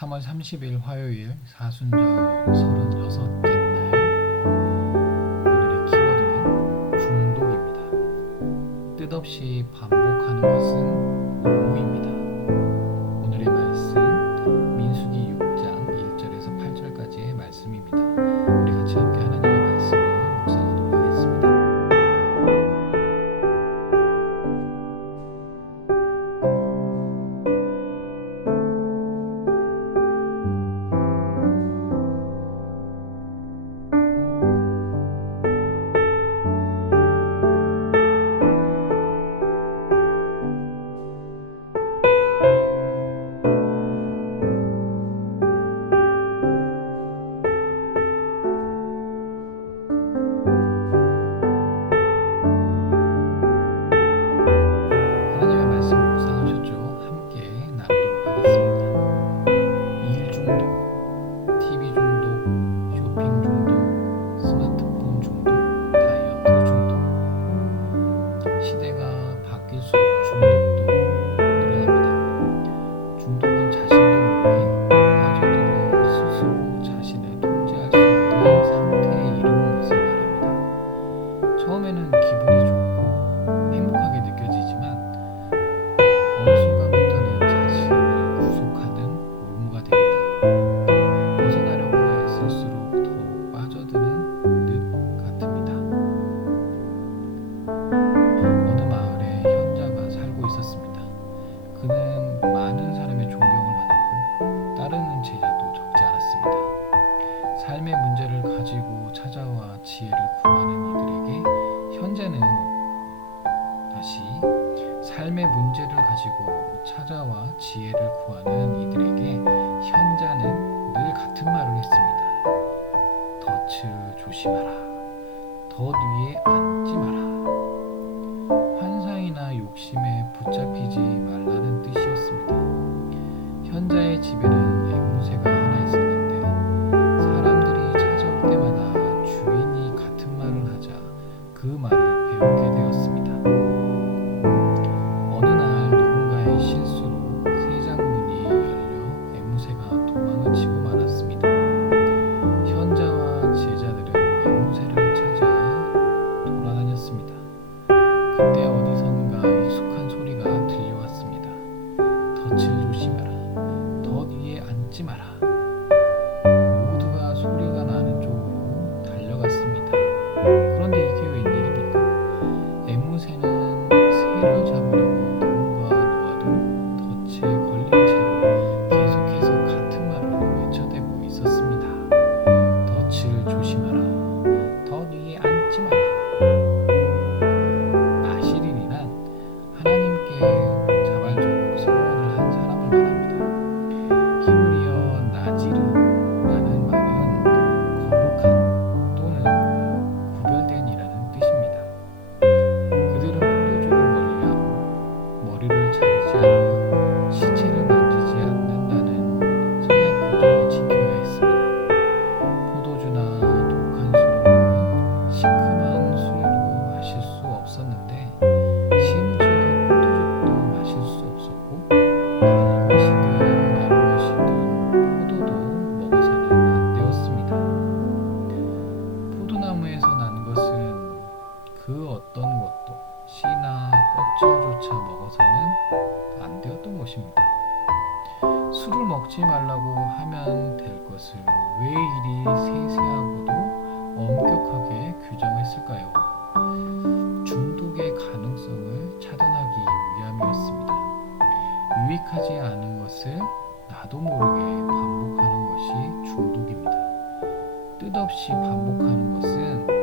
3월 30일 화요일 사순절 36째 날 오늘의 키워드는 중독입니다. 뜻없이 밤 찾아와 지혜를 구하는 이들에게 현재는 다시 삶의 문제를 가지고 찾아와 지혜를 구하는 이들에게 현자는 늘 같은 말을 했습니다. 덫을 조심하라. 덫 위에 앉지 마라. 환상이나 욕심에 붙잡히지 잊지 마라. 난 것은 그 어떤 것도 씨나 껍질조차 먹어서는 안 되었던 것입니다. 술을 먹지 말라고 하면 될 것을 왜 이리 세세하고도 엄격하게 규정했을까요? 중독의 가능성을 차단하기 위함이었습니다. 유익하지 않은 것을 나도 모르게 반복하는 것이 중독입니다. 뜻없이 반복하는 것은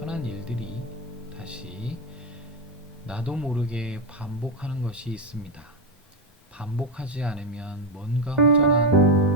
편한 일들이 다시 나도 모르게 반복하는 것이 있습니다. 반복하지 않으면 뭔가 허전한